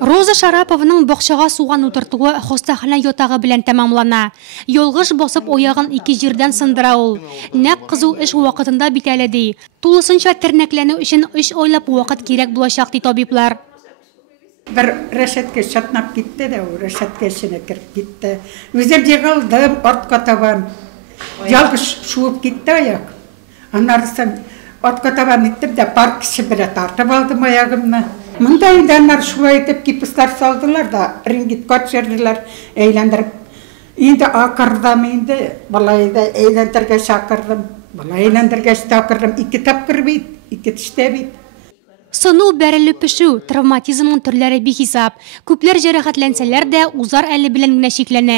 Роза Шарапованың бақшаға суған утыртуы хостахана йотағы белән тәмамлана. Йолғыш босып ояғын ике җирдән сындыра ул. Нәк кызу эш вакытында бит әле ди. Тулысынча тернәкләнү өчен эш ойлап вакыт кирәк булачак ди табиблар. Bir rəşətə çatnap getdi də, o rəşətə içinə kirib getdi. Özüm yığıldım, ortqa taban. Yalqış şuup getdi ayaq. Anarsan ortqa taban etdim də park kişi bile tartıb aldım ayağımla. Mınday insanlar şuva edip gipuslar saldılar da ringit kaçırdılar, eğlendirip. Indi akırdım indi, vallahi da eğlendirge şakırdım. Vallahi eğlendirge şakırdım. İki tapkır bit, iki tişte bit. Сыну бәреле пешү, травматизмның төрләре бихисап. Күпләр җәрәхәтләнсәләр дә узар әле белән генә шикләнә.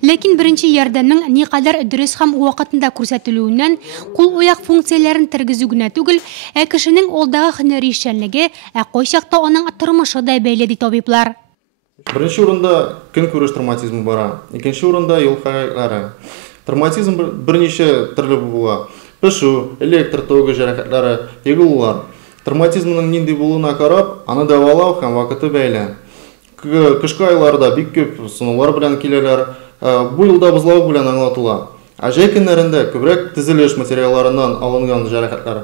Ләкин беренче ярдәмнең никадәр дөрес һәм вакытында күрсәтелүеннән кул-аяк функцияләрен тергезү генә түгел, кешенең алдагы һөнәри эшчәнлеге, кайчакта аның тормышы да бәйле ди табиблар. Беренче урында көнкүреш травматизмы бара. Икенче урында юл хәрәкәтләре. Травматизм берничә төрле була. Пешү, электр тогы җәрәхәтләре, егылулар. Травматизмның нинди булуына карап, аны дәвалау һәм вакыты бәйле. Кышкы айларда бик күп сынаулар белән киләләр, бу елда бозлау белән аңлатыла. Җәй көннәрендә күбрәк төзелеш материалларыннан алынган җәрәхәтләр.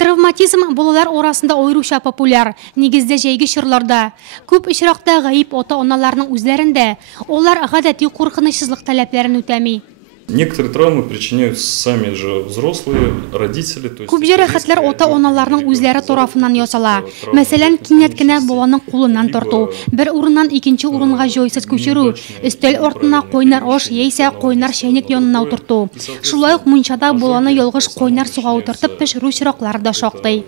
Травматизм балалар арасында аеруча популяр, нигездә җәйге чорларда. Күп очракта гаип ата-аналарның үзләрендә. Алар гадәти куркынычсызлык таләпләрен үтәми. Некоторые травмы причиняют сами же взрослые, родители. Күп җәрәхәтләр ата-аналарның үзләре тарафыннан ясала. Мәсәлән, кинәт кенә баланың кулыннан тарту, бер урыннан икенче урынга җайсыз күчерү, өстәл артына кайнар аш яисә кайнар чәйнек янына утырту. Шулай ук мунчада баланы ялгыш кайнар суга утыртып пешерү чираклары да шактый.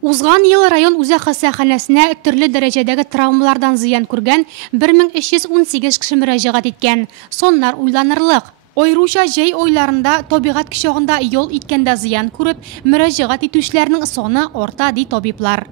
Узган ел район үзәк хастаханәсенә төрле дәрәҗәдәге травмалардан зыян күргән 1318 кеше мөрәҗәгать иткән. Соннар уйланырлык. Аеруча җәй айларында табигать кочагында ял иткәндә зыян күреп, мөрәҗәгать итүчеләрнең саны арта ди табиблар.